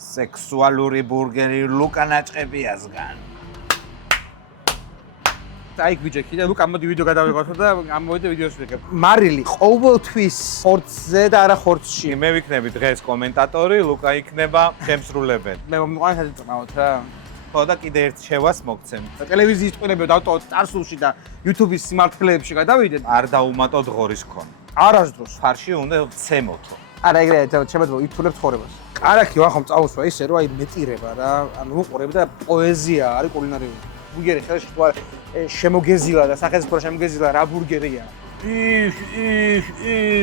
სექსუალური ბურგერი ლუკა ნაჭყებიასგან. აი გვიჯე კიდე ლუკა მოდი ვიდეო გადავიღოთ და ამოვიდე ვიდეოს ვიღებ. მარილი ყოველთვის ხორცზე და არა ხორცში. მე ვიქნები დღეს კომენტატორი, ლუკა იქნება შემსრულებელი. მე მომიყვანეთ წნავთ რა. ხო და კიდე ერთ შევას მოგცემ. ტელევიზიის წყვილები დავტოვოთ წარსულში და YouTube-ის სიმართლეებში გადავიდეთ. არ დაუმატოთ ღორის ქონა. არასდროს. ფარში უნდა ვცემოთო. არა ეგრე შემოძღო ითულებ ცხოვრებას. კარაქი ვახომ წავუსვა ისე რომ აი მეტირება რა. ანუ უყურებ და პოეზია არის კულინარიული. ბურგერი ხელში თუ არა შემოგეზილა და სახელმწიფო შემოგეზილა რა ბურგერია.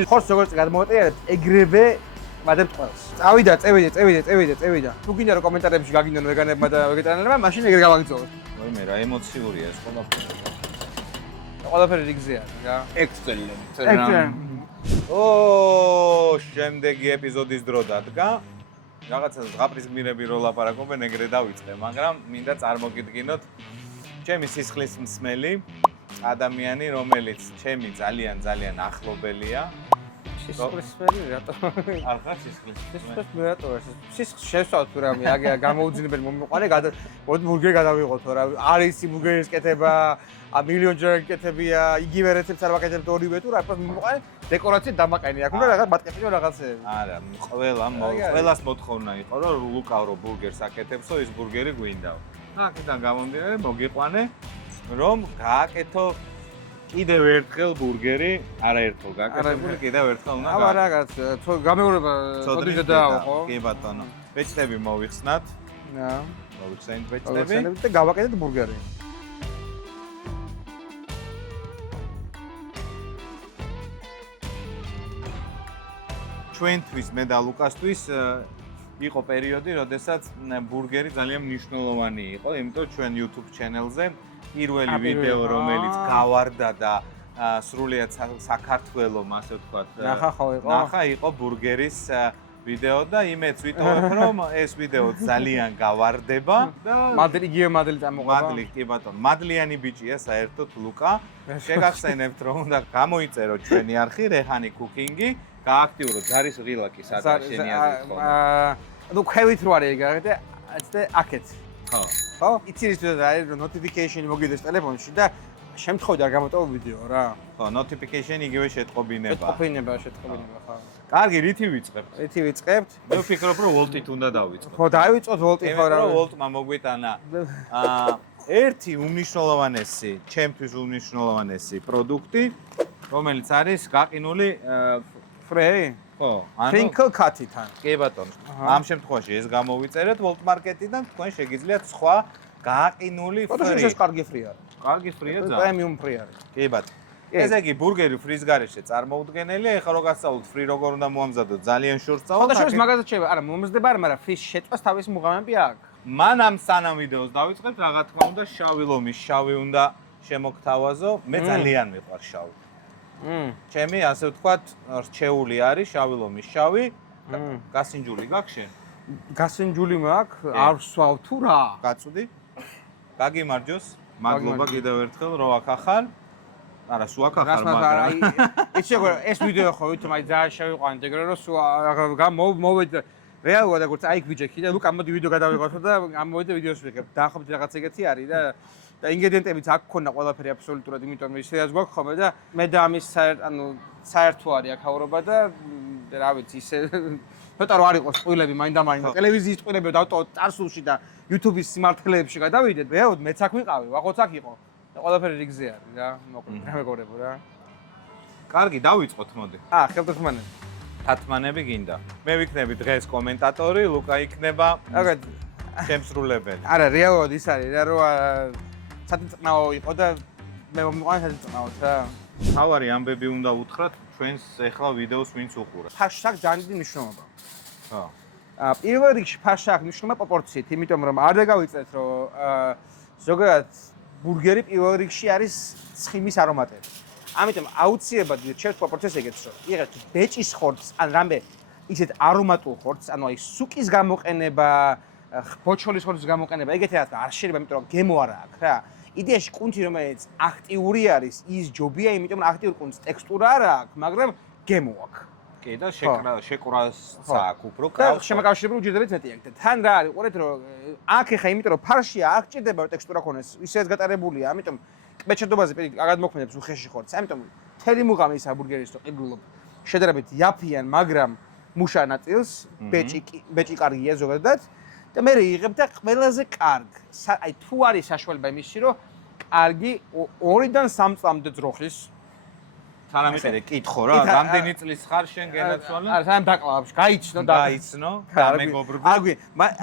ხორცს როგორც გადმოვაწერეთ ეგრევე მადებ ყველს. წევიდე. თუ გინდა რომ კომენტარებში გაგინდონ ვეგანებმა და ვეგეტარიანებმა, მაშინ ეგრე გავაგრძელოთ. ვაიმე რა ემოციურია ეს ყველაფერი. ყველაფერი რიგზეა რა. ექსცელენტ. შემდეგი ეპიზოდის დრო დადგა. რაღაცა ზღაპრის გმირები რო ლაპარაკობენ, ეგრე დავიწყე, მაგრამ მინდა წარმოგიდგინოთ ჩემი სისხლის მსმელი ადამიანი, რომელიც ჩემი ძალიან ახლობელია. სისხლის მსმელი რატო? არ ხარ სისხლის? სისხლის მე რატო? სისხლს შევსვათ თუ რამე, აგე გამოუძინებელი მომიყვანე, მოდი ბურგერი გადავიღოთო რა. არის ბურგერის კეთება, მილიონჯერ კეთებია, იგივე რეცეპტს არ ვაკეთებ ორივე თუ რა, მომიყვანე, დეკორაცია დამაყენე, აქ უნდა რაღაც მატკეპიო რაღაცეები. არა, ყველას მოთხოვნა იყო, რომ ლუკა რო ბურგერს აკეთებსო, ის ბურგერი გვინდაო. აქედან გამომდინარე, მოგიყვანე, რომ გააკეთო კიდევ ერთხელ ბურგერი, არაერთხელ გაკეთებული, კიდევ ერთხელ უნდა აბა რაღაც, გამეორება წოდიდა დააყო. კი ბატონო. ბეჭდები მოვიხსნათ. რა. მოვიხსენით ბეჭდები და გავაკეთეთ ბურგერი. ჩვენთვის მე და ლუკასთვის იყო პერიოდი, როდესაც ბურგერი ძალიან მნიშვნელოვანი იყო, იმიტომ რომ ჩვენ YouTube channel-ზე პირველი ვიდეო, რომელიც გავარდა და სრულიად საქართველოს, ასე ვთქვათ, ნახა იყო ბურგერის ვიდეო და იმეც ვიტოვებ, რომ ეს ვიდეო ძალიან გავარდება და მადლი წამოყვება. მადლი, კი ბატონო, მადლიანი ბიჭია საერთოდ ლუკა. შეგახსენებთ, რომ უნდა გამოიწეროთ ჩვენი არხი რეჰანი კუკინგი. გააქტიუროთ ზარის ღილაკი სადაც შენი აზრით ხოლმე. ნუ ქვევით რო არის ეგრე და აქეთ. ხო. იცი ის notification მოგიდეს ტელეფონში და შემთხვევით არ გამოტოვო ვიდეო რა. ხო, notification იგივე შეტყობინება. შეტყობინება ხო. კარგი, რითი ვიწყებთ? რითი ვიწყებთ? მე ვფიქრობ, რომ ვოლტით უნდა დავიწყოთ. ხო, დავიწყოთ ვოლტით ხო რა. ვოლტმა მოგვიტანა ერთი უმნიშვნელოვანესი, ჩემთვის უმნიშვნელოვანესი პროდუქტი, რომელიც არის გაყინული ფრეი? ხო, Crinkle cut-თან. კი ბატონო. ამ შემთხვევაში ეს გამოვიწერეთ Volt Market-იდან, თქვენ შეგიძლიათ სხვა გაყინული ფრეი. ფოტოშოპში კარგი ფრი არის. კარგი ფრია და პრემიუმ ფრი არის. კი ბატონო. ესე იგი ბურგერი ფრის გარეშე წარმოუდგენელია, ეხლა რო გასწავლოთ ფრი როგორ უნდა მოამზადოთ, ძალიან შორს წავალთ. ფოტოშოპის მაგაზინში შევა, არა, მომზდება არა, მაგრამ ფრის შეწვას თავის მუღამები აქვს. მან ამ სანამ ვიდეოს დავიწყებთ, რა თქმა უნდა, შავი ლომის შავი უნდა შემოგთავაზო, მე ძალიან მიყვარს შავი. ჩემი ასე ვთქვათ, რჩეული არის შავი ლომის შავი. გასინჯული გაქვს შენ? გასინჯული მაქვს, არ ვსვავ თუ რა. გაწვდი? გაგიმარჯოს. მადლობა კიდევ ერთხელ რო აქ ახარ. არა, სულ აქ ახარ, მაგრამ იცი როგორ ეს ვიდეო ხო ვითომ აი ძალიან შევიყვანეთ ეგრე რომ სულ მოვედი რეალურად როგორც აი გვიჯექი და ლუკა მოდი ვიდეო გადავიღოთ და ამოვიდე ვიდეოს ვიღებ. დაახობით რაღაც ეგეთი არის და ინგრედიენტებიც აქ ქონა ყველაფერი აბსოლუტურად, იმიტომ რომ ისედაც გვაქვს ხოლმე და მე და ამის საერთო არის აქაურობა და რა ვიცი ისე ცოტა რო არ იყოს წყვილები მაინდა ტელევიზიის წყვილები დავტოვოთ წარსულში და YouTube-ის სიმართლეებში გადავიდეთ, რეალურად მეც აქ ვიყავი, ვაღოც აქ იყო და ყველაფერი რიგზე არის რა, მოკლედ რა მეგობრებო რა. კარგი, დავიწყოთ მოდი. ხელთათმანები. თათმანები გინდა. მე ვიქნები დღეს კომენტატორი, ლუკა იქნება შემსრულებელი. არა, რეალურად ის არის რა, რომ სათწნაო იყო და მე მომიყვანე სათწნაოთ რა. თავარი ამბები უნდა უთხრათ ჩვენს ახლა ვიდეოს ვინც უყურებს. ფაშაკ ძალიან დიდი მნიშვნელობა. ხო. პირველ რიგში ფაშაკ მნიშვნელობა პროპორციით, იმიტომ რომ არ დაგავიწყეთ რომ ზოგადად ბურგერი პირველ რიგში არის ცხიმის არომატები. ამიტომ აუცილებლად შევთ პროპორციას ეგეთს რომ იღებთ ბეჭის ხორცს ან რამე ისეთ არომატულ ხორცს, ანუ აი სუკის გამოყენება, ბოჩოლის ხორცის გამოყენება, ეგეთი რაღაც არ შეიძლება, იმიტომ რომ გემო არა აქვს რა. იდეაში კუნთი რომელიც აქტიური არის, ის ჯობია, იმიტომ რომ აქტიური კუნთის ტექსტურა არა აქვს, მაგრამ გემო აქვს. კი და შეკრასაც აქვს უფრო და შემაკავშირებელი უჯრედებით მეტი აქვს. თან რა არის, ყურეთ რომ აქ ეხა იმიტომ რომ ფარშია, აქ ჭირდება ტექსტურა ქონდეს, ისეც გატარებულია, ამიტომ კბეჭედობაზე პირი გადმოქმედებს უხეში ხორცს. ამიტომ მთელი მუღამი ის ჰამბურგერის რო ყიდულობ შედარებით იაფიან, მაგრამ მუშა ნაწილს, ბეჭი კარგია ზოგადად და მე იღებ და ყველაზე კარგ, აი თუ არის საშუალება იმისი რომ კარგი 2-დან 3 წლამდე ძროხის თანამედროვე კითხო რა, რამდენი წლის ხარ შენ გენაცვალა? არა, სამ დაკლავებში, გაიცნო და გაიცნო, გამეგობრებო. აგვი,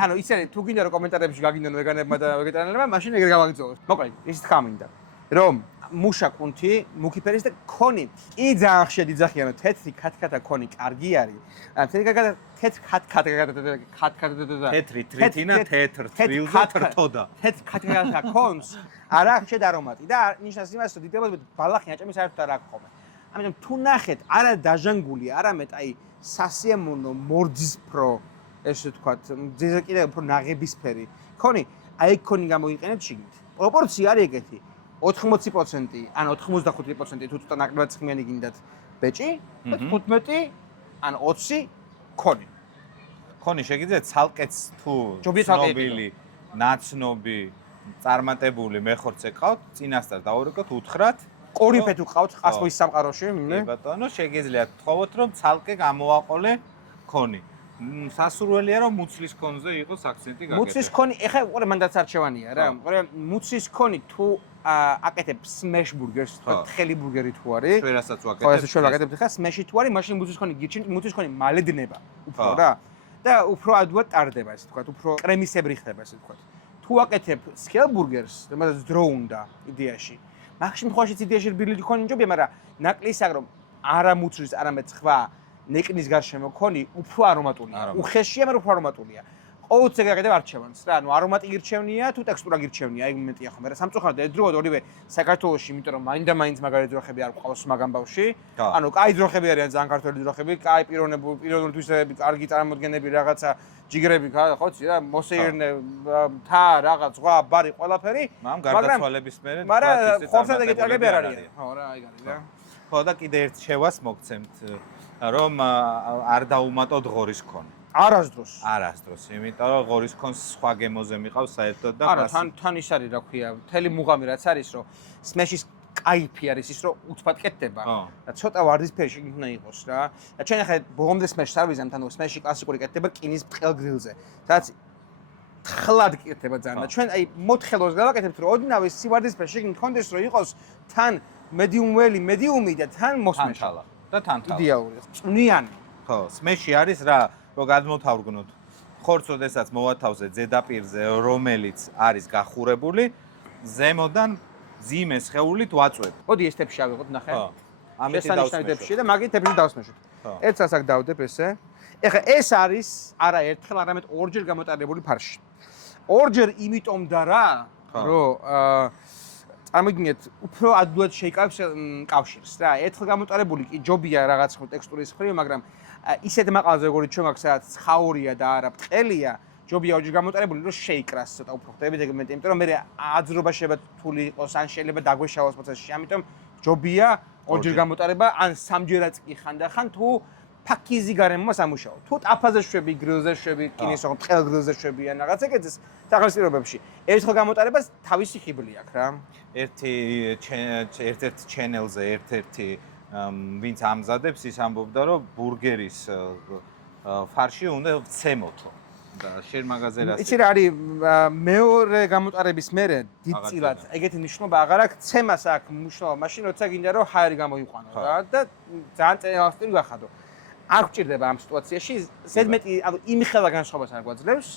ანუ ისე თუ გინდა რომ კომენტარებში გაგინდონ ვეგანებმა და ვეგეტარიანებმა, მაშინ ეგრე გავაგრძელოთ. მოკლედ, ის თქვა მინდა, რომ მუშა კუნთი, მუქი ფერის და ქონი. კი ძალიან ხშირად იძახიან, რომ თეთრი ქათქათა ქონი კარგი არის. თეთრი ქათქათა თეთრი თრითინა თეთრ თვილზე თრთოდა. თეთრ ქათქათა ქონს არ აღშედ არომატი და ნიშნავს იმას, რომ დიდებად ბალახი აჭამის საერთოდ არ აქვს ხოლმე. ამიტომ თუ ნახეთ, არა დაჟანგული, არამედ აი სასიამოვნო მორძისფრო, ესე ვთქვათ, ძეზე კიდევ უფრო ნაღებისფერი. ქონი, აი ქონი გამოიყენებთ შიგნით. პროპორცია არის ეგეთი. 80% ან 95% თუ ცოტა ნაკლებად ცხიმიანი გინდათ ბეჭი და 15 ან 20 ქონი. ქონი შეგიძლიათ ცალკეც თუ ცნობილი, ნაცნობი, წარმატებული მეხორცე ყავთ, წინასწარ დაურეკოთ, უთხრათ. ყორიფე თუ ყავთ ყასპის სამყაროში, კი ბატონო, შეგიძლიათ თხოვოთ, რომ ცალკე გამოაყოლე ქონი. სასურველია რომ მუცლის ქონზე იყოს აქცენტი გაკეთებული. მუცლის ქონი, ეხლა ყურე მანდაც არჩევანია რა. ყურე მუცლის ქონი თუ აკეთებ smash burgers, თქვა თხელი ბურგერი თუ არის. შუერასაც ვაკეთებ. ხო, ესე შუერა ვაკეთებ ხა smash-ი თუ არის, მაშინ მუცლის ქონი გირჩენთ, მუცლის ქონი მალედნება უფრო რა. და უფრო ადვილად ტარდება ესე თქვა, უფრო კრემისებრი ხდება ესე თქვა. თუ აკეთებ scale burgers, რომელსაც დრო უნდა იდეაში. მაგ შემთხვევაში იდეაში რბილი ქონი ნჯობია, მაგრამ ნაკლისს აქ რომ არა მუცლის, არამედ სხვა ნეკნის გარშემო ქონი უფრო არომატულია. უხეშია, მაგრამ უფრო არომატულია. ყოველთვის ეგ აკეთებ არჩევანს რა, ანუ არომატი გირჩევნია თუ ტექსტურა გირჩევნია, აი მომენტია ხო, მაგრამ სამწუხაროდ ერთდროულად ორივე საქართველოში, იმიტომ რომ მაინდა-მაინც მაგარი ძროხები არ ყავს მაგამ ბავში. ანუ კაი ძროხები არიან, ძალიან ქართველი ძროხები, კაი პიროვნული თვისებები, კარგი წარმოდგენები, რაღაცა ჯიგრები, ხო იცი რა, მოსეირნე, თა, რაღაც, ზღვა, ბარი, ყველაფერი, მაგრამ გარდაცვალების მერე მაგრამ ხორცად ეგეთი კარგები არ არიან. ხო რა, აი არის რა. ხო და კიდე ერთ შევას მოგცემთ, რომ არ დაუმატოთ ღორის ქონი. არასდროს, იმიტომ რომ ღორის ქონს სხვა გემოზე მიყავს საერთოდ და არა, თან ის არის, რა ქვია, მთელი მუღამი რაც არის, რომ smash-ის кайფი არის ის, რომ უცბად კეთდება. და ცოტა ვარდისფერი შეგიძლია უნდა იყოს რა. და ჩვენ ახლა ბოლომდე smash-ს არ ვიზამთ, ანუ smash-ი კლასიკური კეთდება რკინის ბრტყელ გრილზე. რაც თხლად კეთდება ძალიან. და ჩვენ აი მოთხელოს გავაკეთებთ, რომ ოდნავ ის სივარდისფერი შეგიძლია გქონდეს, რომ იყოს თან medium-ველი, medium-ი და თან მოსმეშალა. და თან თალა. იდეალური. წვნიანი. ხო, smash-ი არის რა, რომ გადმოთავრგნოთ. ხორცს ოდესაც მოვათავსეთ ზედაპირზე, რომელიც არის გახურებული, ზემოდან ძიმე სხეულით ვაწვევ. მოდი ეს თეფში ავიღოთ, ნახე. ხო. ამით დავსმეშოთ და მაგით თეფში დავსმეშოთ. ერთ წელს აქ დავდებ ესე. ეხლა ეს არის არა ერთხელ, არამედ ორჯერ გამოტარებული ფარში. ორჯერ იმიტომ და რა, რომ წარმოგიდგენთ, უფრო ადვილად შეიკავებს კავშირს რა. ერთხელ გამოტარებული კი ჯობია რაღაც ხო ტექსტურის ხრივ, მაგრამ ისეთ მაყალზე როგორიც ჩვენ აქვს, სადაც ხაურია და არა ბრტყელია, ჯობია ორჯერ გამოტარებული, რომ შეიკრას ცოტა უფრო ხდებით ეგ მეტი, იმიტომ რომ მე აძრობა შეიძლება თული იყოს, ან შეიძლება დაგვეშავოს პროცესში, ამიტომ ჯობია ორჯერ გამოტარება, ან სამჯერაც კი ხანდახან თუ ფაქიზი გარემო სამუშაო. თუ ტაფაზე შვები, გრილზე შვები, რკინის ხო ბრტყელ გრილზე შვები ან რაღაც ეგეც სახელმწიფოებში. ერთხელ გამოტარებას თავისი ხიბლი აქვს რა. ერთ-ერთ ჩენელზე, ერთ-ერთი ვინც ამზადებს ის ამბობდა რომ ბურგერის ფარში უნდა ვცემოთო და შენ მაღაზე რა იცი რა არის მეორე გამოტარების მერე დიდწილად ეგეთი ნიშნობა აღარ აქვს ცემას აქვს მნიშვნელობა მაშინ როცა გინდა რომ ჰაერი გამოიყვანო რა და ძალიან წელასტილი გახადო არ გვჭირდება ამ სიტუაციაში ზედმეტი ანუ იმხელა განსხვავებას არ გვაძლევს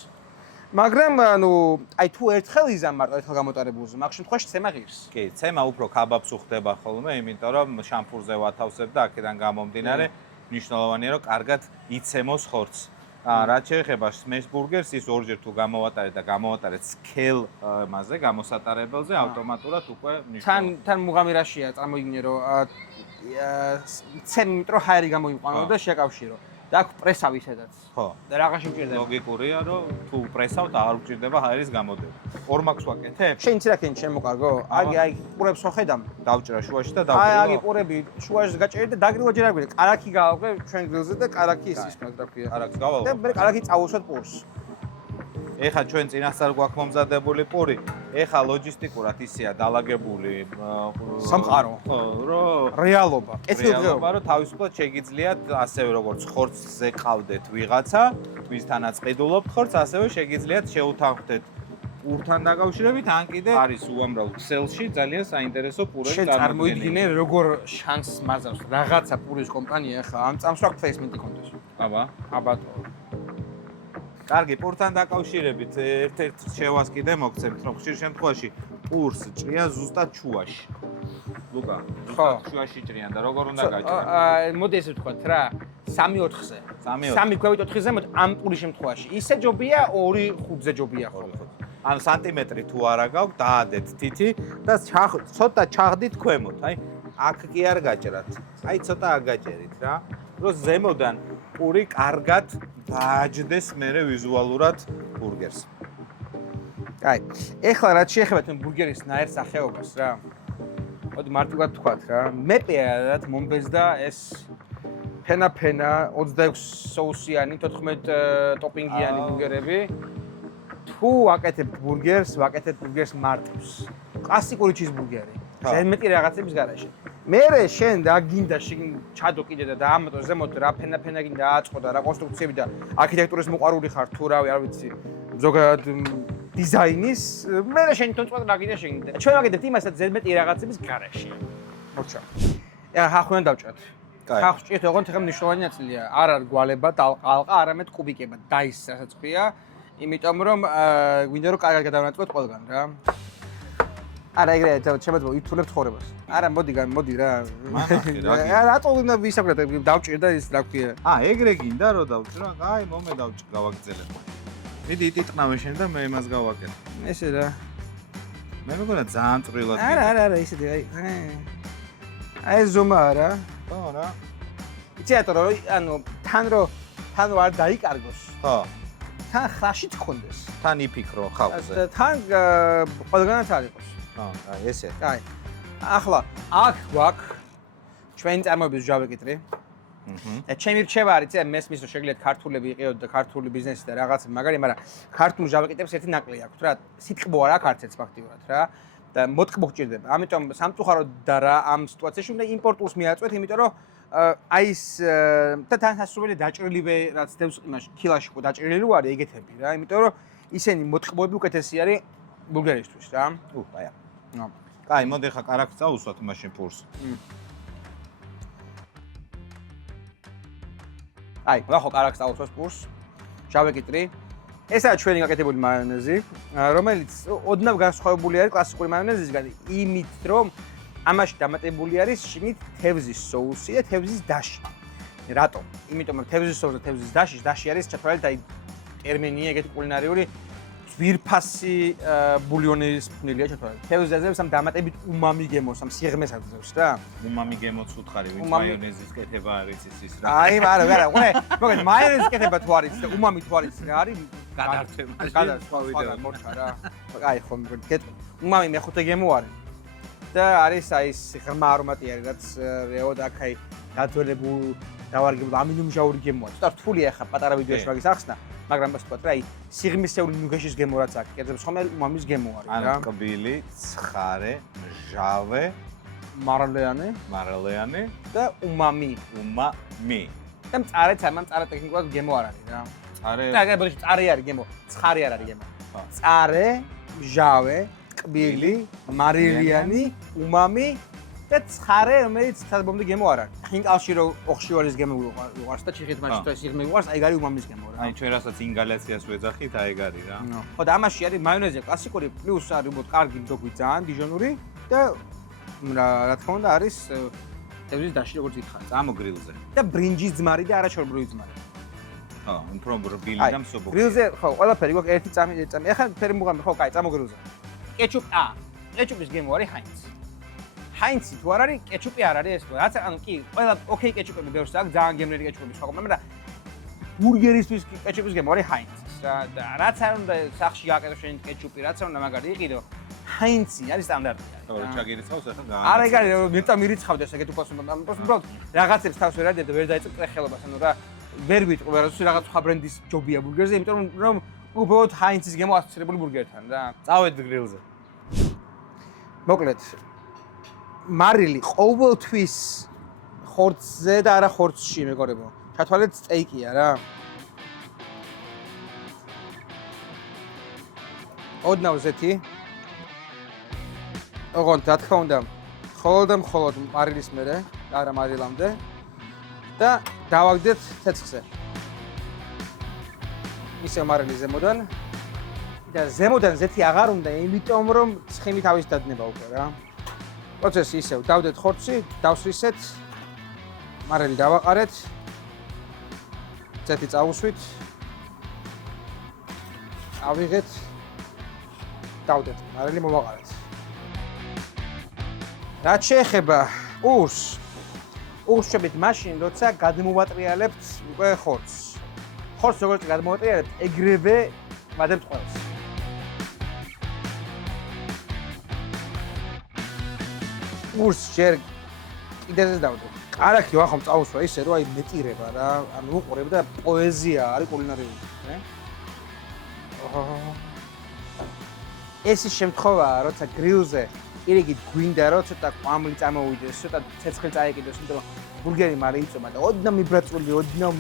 მაგრამ ანუ აი თუ ერთხელ იზამ მარტო ერთხელ გამოტარებულზე მაგ შემთხვევაში ცემა ღირს კი ცემა უფრო ქაბაბს უხდება ხოლმე იმიტომ რომ შამპურზე ვათავსებ და აქედან გამომდინარე მნიშვნელოვანია რომ კარგად იცემოს ხორცს რაც შეეხება smash burgers ის ორჯერ თუ გამოვატარეთ და გამოვატარეთ scale მასზე გამოსატარებელზე ავტომატურად უკვე ნიშნავს თან მუღამი რაშია წარმოიდგინე რომ ცემ იმიტომ რომ ჰაერი გამოიყვანო და შეკავშირო და აქვს პრესავი ისედაც. ხო. და რაღაცი მჭირდება. ლოგიკურია, რომ თუ პრესავთ, აღარ გჭირდება ჰაერის გამოდევა. 2 მაქვს ვაკეთებ? შენ იცი რა ქენი შემოკარგო? აი პურებს ხო ხედავ? დავჭრა შუაში და აი დავჭრა. პურები შუაში გაჭერი და დაგრივა ჯერ არ გვინდა. კარაქი გავაყრე ჩვენ გრილზე და კარაქი ის რა ქვია. კარაქს გავალ. და მე კარაქი წავუსვათ პურს. ეხა ჩვენ წინასწარ გვაქვს მომზადებული პური. ეხა ლოჯისტიკურად ისეა დალაგებული სამყარო. ხო, რომ რეალობა. კეთილდღეობა, რომ თავისუფლად შეგიძლიათ ასევე როგორც ხორცზე ყავდეთ ვიღაცა, ვისთანაც ყიდულობთ ხორცს, ასევე შეგიძლიათ შეუთანხმდეთ პურთან დაკავშირებით, ან კიდე არის უამრავ ქსელში ძალიან საინტერესო პურები შენ წარმოიდგინე როგორ შანსს მაზავს რაღაცა პურის კომპანია ახლა ამ წამს რა ფეისმენტი კონდეს. აბა. აბატო. კარგი, პურთან დაკავშირებით ერთ-ერთ შევას კიდე მოგცემთ, რომ ხშირ შემთხვევაში პურს ჭრიან ზუსტად ჩუაში. ლუკა, ზუსტად ჩუაში ჭრიან და როგორ უნდა გაჭრან? მოდი ესე ვთქვათ რა, 3-4-ზე. 3-4. 3 ქვევით 4-ზე მოდი ამ პურის შემთხვევაში. ისე ჯობია 2-5-ზე ჯობია ხო. ან სანტიმეტრი თუ არა გაქვს, დაადეთ თითი და ცოტა ჩაღდით ქვემოთ. აი, აქ კი არ გაჭრათ. აი, ცოტა აგაჭერით რა. რომ ზემოდან პური კარგად დააჯდეს მერე ვიზუალურად ბურგერს. აი, ეხლა რაც შეეხება თუნ ბურგერის ნაერ სახეობას რა. მოდი მარტივად ვთქვათ რა. მე პეარად მომბეზდა ეს ფენა 26 соусიანი 14 ტოპინგიანი ბურგერები. თუ ვაკეთებ ბურგერს მარტივს. კლასიკური ჩიზბურგერი. ზემეტი რაღაცების გარაშე. მერე შენ და გინდა ჩადო კიდე და დაამატო ზემოთ რა ფენა გინდა აწყო და რა კონსტრუქციები და არქიტექტურის მოყვარული ხარ თუ რავი არ ვიცი ზოგადად დიზაინის მერე შენ თვითონ წვად რა გინდა შეგინდა ჩვენ ვაკეთებთ იმასაც ზემეტი რაღაცების გარაშე მოჩა ხახუნან დავჭრათ ხახს ჭირთ ოღონდ ხომ მნიშვნელოვანი ნაწილია არ გვალება ალყა არამედ კუბიკება დაის რასაც ქვია იმიტომ რომ გვინდა რომ კარგად გადავანაწილოთ ყველგან რა არა ეგრე შემოძბო ითულებთ ხორებას. არა მოდი რა. რატო უნდა ვისაუბროთ დავჭირდა ის რა ქვია. ეგრე გინდა რომ დავჭრა? აი მომე გავაგრძელებ. მიდი იტიტყნავე შენ და მე იმას გავაკეთე. ესე რა. მე მეგონა ძალიან წვრილად. არა ისეთი აი ზომაა რა. ხო რა. იცი რატო რომ ანუ თან არ დაიკარგოს. ხო. თან ხაში თქონდეს. თან იფიქრო ხავზე. თან ყველგანაც არ იყოს. აი ესე. აი. ახლა აქ გვაქვს ჩვენ წარმოების ჯავეკიტრი. და ჩემი რჩევა არის, მესმის რომ შეგიძლიათ ქართულები იყიოთ და ქართული ბიზნესი და რაღაც მაგარი, მაგრამ ქართულ ჯავეკიტრებს ერთი ნაკლი აქვს რა. სიტყვა არ აქვს არც ფაქტიურად რა. და მოტკბო გჭირდება. ამიტომ სამწუხაროდ და რა ამ სიტუაციაში უნდა იმპორტულს მიაწვეთ, იმიტომ რომ აი ეს და თან სასურველი დაჭრილივე რაც დევს იმაში ქილაში ხო დაჭრილი რო არის ეგეთები რა. იმიტომ რომ ისინი მოტკბოები უკეთესი არის ბულგარისთვის რა. აი. კაი, მოდი ხა კარაქს წავუსვათ მაშინ პურს. აი, ნახო კარაქს წავუსვათ პურს. ჯავეკიტრი. ესაა ჩვენი გაკეთებული მაიონეზი, რომელიც ოდნავ განსხვავებული არის კლასიკური მაიონეზისგან, იმით რომ ამაში დამატებული არის შიგნით თევზის соуსი და თევზის დაში. რატომ? იმიტომ რომ თევზის соуს და თევზის დაში არის ჩათვალეთ აი ტერმინია ეგეთი კულინარიული ძვირფასი ბულიონის ფნილია ჩათვალეთ. თევზის აძლევს ამ დამატებით უმამი გემოს, ამ სიღრმეს აძლევს რა. უმამი გემოც უთხარი, ვინც მაიონეზის კეთება არის ის რა. აი, არა, მოგეთ მაიონეზის კეთება თუ არის და უმამი თუ არის რა არის გადარჩენაში. გადარჩენაში მორჩა რა. აი, ხომ გეტყვი. უმამი მეხუთე გემო არის. და არის აი ეს ღრმა არომატი არის, რაც რეალურად აქ აი დაძველებულ დავარგებულ ამინომჟაური გემოა. ცოტა რთულია ხა პატარა ვიდეოში მაგის ახსნა. მაგრამ ასე ვთქვათ რა, აი სიღრმისეული ნუგეშის გემო რაც აქვს, კერძებს ხომ უმამის გემო არის რა. ან კბილი, ცხარე, მჟავე, მარილიანი და უმამი. და მწარეც ამ მწარე ტექნიკურად გემო არ არის რა. მწარე. წარე არის გემო, ცხარე არ არის გემო. მწარე, მჟავე, კბილი, მარილიანი, უმამი და ცხარე, რომელიც თალბომდე გემო არ არის. ინკალში რო ოხშიორის გემო უყარს და ჩიხით მაშინ თუ ეს იღმე უყარს, აი გარი უმამის გემო რა. აი ჩვენ რასაც ინგალაციას ვეძახით, აი გარი რა. ხო და ამაში არის მაიონეზი კლასიკური პლუს არის უბრალოდ კარგი მდოგვი ძალიან დიჟონური და რა თქმა უნდა არის თევზის დაში როგორც ითხარ. წამოგრილზე. და ბრინჯის ძმარი და არაჩვეულებრივი ძმარი. ხო, უფრო რბილი და მსუბუქი. გრილზე ხო, ყველაფერი გვაქვს ერთი წამი. ეხლა ფერი მუღამი ხო, კაი, წამოგრილზე. კეჩუპის გემო არის ჰაინცი. ჰაინცი თუ არ არის, კეჩუპი არ არის ეს. რაც ანუ კი, ყველა ოკეი კეჩუპები ბევრს აქვს, ძალიან გემრიელი კეჩუპები სხვა, მაგრამ ბურგერისთვის კეჩუპის გემო არის ჰაინცის რა და რაც არ უნდა სახში გააკეთო შენი კეჩუპი, რაც არ უნდა მაგარი იყიდო, ჰაინცი არის სტანდარტი. ხო, ჩაგირიცხავს ახლა გაანა. არა ეგ არის, მეტა მირიცხავდეს ეგეთ უბრალოდ რაღაცებს თავს ვერ ადედა, ვერ დაიწყე ხელობას, ანუ რა ვერ ვიტყვი, რა რაღაც სხვა ბრენდის ჯობია ბურგერზე, იმიტომ რომ უბრალოდ ჰაინცის გემო ასოცირებული ბურგერთან რა. წავედ გრილზე. მოკლედ მარილი ყოველთვის ხორცზე და არა ხორცში მეგობრებო. ჩათვალეთ სტეიკია რა. ოდნავ ზეთი. ოღონდ რა თქმა უნდა, მხოლოდ მარილის მერე, არა მარილამდე და დავაგდეთ ცეცხლზე. ისე მარილი ზემოდან და ზემოდან ზეთი აღარ უნდა, იმიტომ რომ ცხიმი თავის დადნება უკვე რა. პროცესი ისევ, დავდეთ ხორცი, დავსრისეთ, მარილი დავაყარეთ, ზეთი წავუსვით, ავიღეთ, დავდეთ, მარილი მოვაყარეთ. რაც შეეხება ყურს, ყურს შევით მაშინ, როცა გადმოვატრიალებთ უკვე ხორცს. ხორცს როგორც გადმოვატრიალებთ, ეგრევე ვადებთ ყველს. ყურს ჯერ კიდეზე დავდეთ. კარაქი ვახომ წავუსვა ისე, რომ აი მეტირება რა, ანუ უყურებ და პოეზია არის კულინარიული, ნე? ეს ის შემთხვევაა, როცა გრილზე პირიქით გვინდა რომ ცოტა ყვამლი წამოვიდეს, ცოტა ცეცხლი წაეკიდოს, იმიტომ რომ ბურგერი მალე იწომა და ოდნავ მიბრაწული, ოდნავ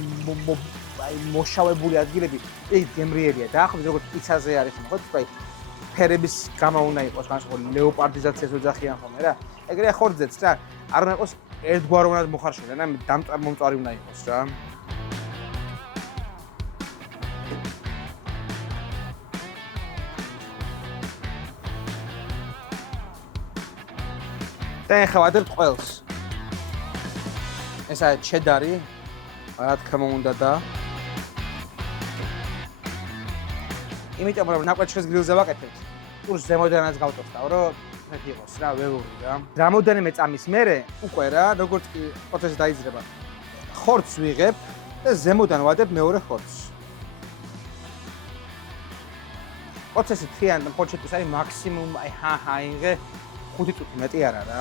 აი მოშავებული ადგილები, ეს გემრიელია. დაახლოებით როგორც პიცაზე არის, ხო, აი ფერების გამა უნდა იყოს, განსხვავებული ლეოპარდიზაციას ოძახიან ხოლმე რა. ეგრეა ხორცზეც რა, არ უნდა იყოს ერთგვაროვნად მოხარშული, რა, დამწარმომწვარი უნდა იყოს რა. და ეხლა ვადებთ ყველს. ეს არის ჩედარი, რა თქმა უნდა და იმიტომ რომ ნაკვეთშეს გრილზე ვაკეთებთ, ყურს ზემოდანაც გავტოვსტავ, რომ ეს იყოს რა, ველური რა. რამოდენიმე წამის მერე უკვე რა, როგორც კი პროცესი დაიძრება, ხორცს ვიღებ და ზემოდან ვადებ მეორე ხორცს. პროცესი თრიან პორჩეტის არის მაქსიმუმ აი ჰაინღე 5 წუთი მეტი არა რა.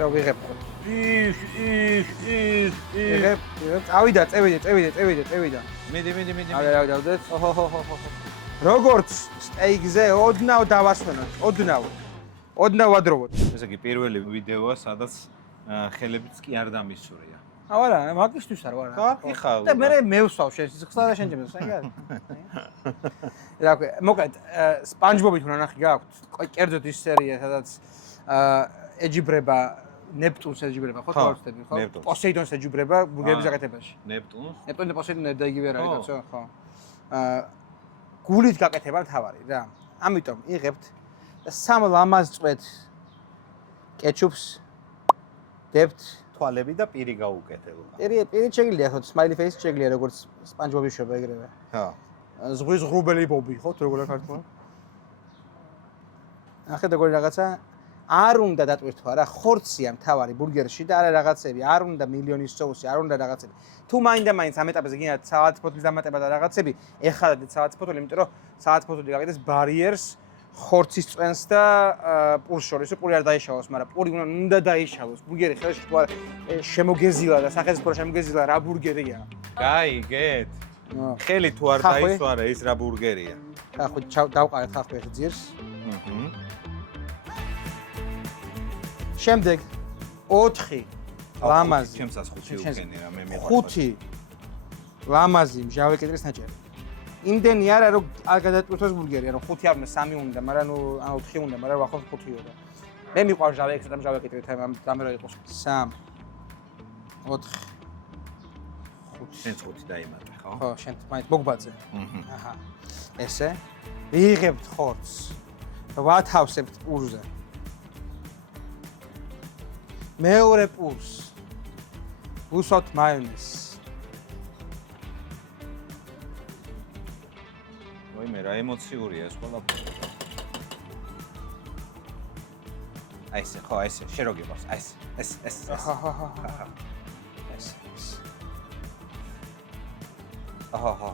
ვიღებ. ვიღებ. წავიდა, წევიდა. მიდი. არა, დავდეთ. ოჰოჰოჰო. როგორც სტეიკზე ოდნავ დავასვენოთ, ოდნავ ვადრობოთ. ესე იგი პირველი ვიდეოა, სადაც ხელებიც კი არ დამისურია. არა, მაგისთვის არ ვარ. კარგი ხარ. და მე მევსვავ შენ სიცხლსა და შენ ჩემს, აი რა. რა ქვია, მოკლედ სპანჯბობით უნდა ნახი გაქვთ. კერძოდ ის სერია, სადაც ეჯიბრება ნეპტუნს ეჯიბრება, ხო თავისთავად, ხო? პოსეიდონს ეჯიბრება ბურგერების აკეთებაში. ნეპტუნს? ნეპტუნი და პოსეიდონი და იგივე არის, კაცო, ხო. გულით გაკეთება თავარი რა. ამიტომ იღებთ და სამ ლამაზ წვეთ კეჩუპს დებთ თვალები და პირი გაუკეთებო. პირი შეგიძლია ხო, სმაილი ფეისი შეგიძლია როგორც სპანჯბობის შვება ეგრევე. ხო. ზღვის ღრუბელი ბობი, ხო, თუ როგორ ქართულა. ახლა როგორი რაღაცა არ უნდა დატვირთვა რა, ხორცია მთავარი ბურგერში და არა რაღაცები, არ უნდა მილიონის соуსი, არ უნდა რაღაცები. თუ მაინდა-მაინც ამ ეტაპზე გინდათ სალატ ფოთლის დამატება და რაღაცები, ეხლა დადეთ სალატ ფოთლი, იმიტომ რომ სალატ ფოთლი გაკეთდეს ბარიერს ხორცის წვენს და პურს შორის, პური არ დაიშალოს, მაგრამ პური უნდა დაიშალოს. ბურგერი ხელში თუ არა შემოგეზილა და სახელმწიფო შემოგეზილა რა ბურგერია. გაიგეთ. ხელი თუ არ დაისვარა ის რა ბურგერია. ხახო დავყარეთ ხახო ეს ძირს. შემდეგ 4 ლამაზი ჩემსაც 5 უკენი რა მე მიყვარს. 5 ლამაზი მჟავე კედრის ნაჭერი. იმდენი არა რომ არ გადატვირთოს ბურგერია, რომ 5 არ უნდა 3 უნდა, მაგრამ ნუ 4 უნდა, მაგრამ ვახოთ 5-იო და მე მიყვარს მჟავე კედრი და მჟავე კედრი თამამ რა იყოს 3 4 შენ 5 დაიმატე, ხო? ხო, შენ მაინც მოგბაძე. აჰა. ესე ვიღებთ ხორცს. ვათავსებთ პურზე. მეორე პურს. ვუსვათ მაიონეზს. ვაიმე, რა ემოციურია ეს ყველაფერი. აი ესე, ხო, აი ესე, შენ რო გიყვარს, აი ეს. აჰა.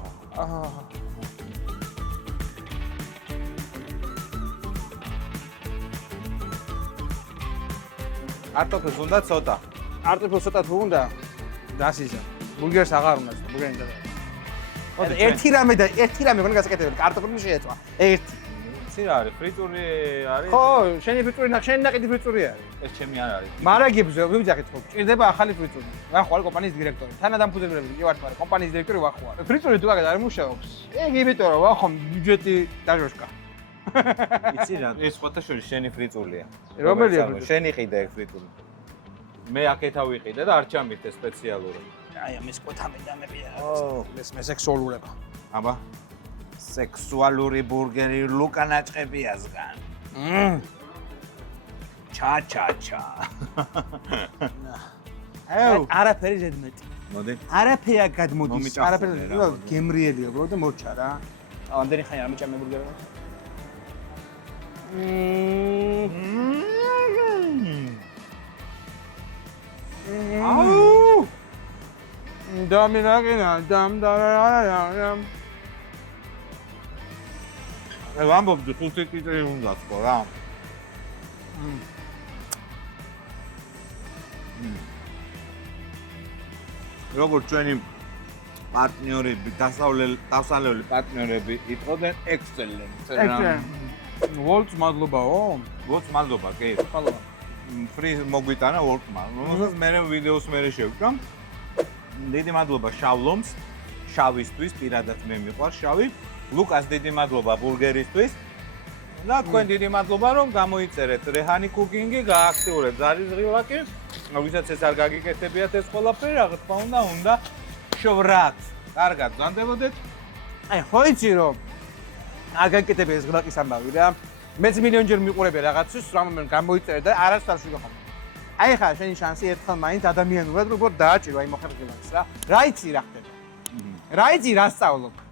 არტოფილს უნდა ცოტა. არტოფილს ცოტა თუ უნდა დასიზა. ბურგერს აღარ უნდა, ბურგერი და. ერთი რამე გონი გასაკეთებელი, კარტოფილი შეეწვა. ერთი. იცი რა არის? ფრიტური არის? ხო, შენი ფრიტური შენი ნაკიდი ფრიტური არის. ეს ჩემი არ არის. მარაგებზე ვიძახით ხო, ჭირდება ახალი ფრიტური. ვახვალ კომპანიის დირექტორი. თანადამფუძნებლები კი ვარ, მაგრამ კომპანიის დირექტორი ვახვალ. ფრიტური თუ აგად არ მუშაობს. ეგ იმიტომ რომ ვახო ბიუჯეტი დაჟოშკა. იცი რა? ეს ფოტოშოპი შენი ფრიტურია. რომელია ფრიტური? შენი ყიდა ეგ ფრიტური. მე აქეთა ვიყიდე და არ ჩამირთე სპეციალურად. აი ამის ყოთა მედამებია. ეს მე სექსუალურება. აბა სექსუალური ბურგერი ლუკა ნაჭყებიასგან. ჩა. არაფერი ზედმეტი. მოდი. არაფერი აქ გადმოდის. არაფერი მომიჭახული რა. გემრიელია, უბრალოდ და მორჩა რა. ამდენი ხანი არ მიჭამე ბურგერს. აუ! დამინაკინა, დამ. აი ვამბობდი 5 ლიტრი უნდა თქო რა. როგორც ჩვენი პარტნიორები, დასავლელი პარტნიორები იყოდნენ ექსცელენტ. ვოლტს მადლობაო. ვოლტს მადლობა, კი. ხალხო. ფრი მოგვიტანა ვოლტმა. რომელსაც მე ვიდეოს მერე შევჭამ. დიდი მადლობა შავლომს. შავისთვის პირადად მე მიყვარს შავი. ლუკას დიდი მადლობა ბურგერისთვის. და თქვენ დიდი მადლობა რომ გამოიწერეთ რეჰანი კუკინგი, გააქტიურეთ ზარის ღილაკი. ვისაც ეს არ გაგიკეთებიათ ეს ყველაფერი, რა თქმა უნდა შოვრათ. კარგად განდებოდეთ. აი ხო იცი რომ არ გაკეთებ ეს ღილაკის ამბავი რა. მეც მილიონჯერ მიყურები რაღაცის, რამე გამოიწერე და არასდროს ვიღახო. აი ხა შენი შანსი ერთხელ მაინც ადამიანურად როგორ დააჭირო აი მოხერხებას რა. რა იცი რა ხდება? რა იცი რა სწავლობ?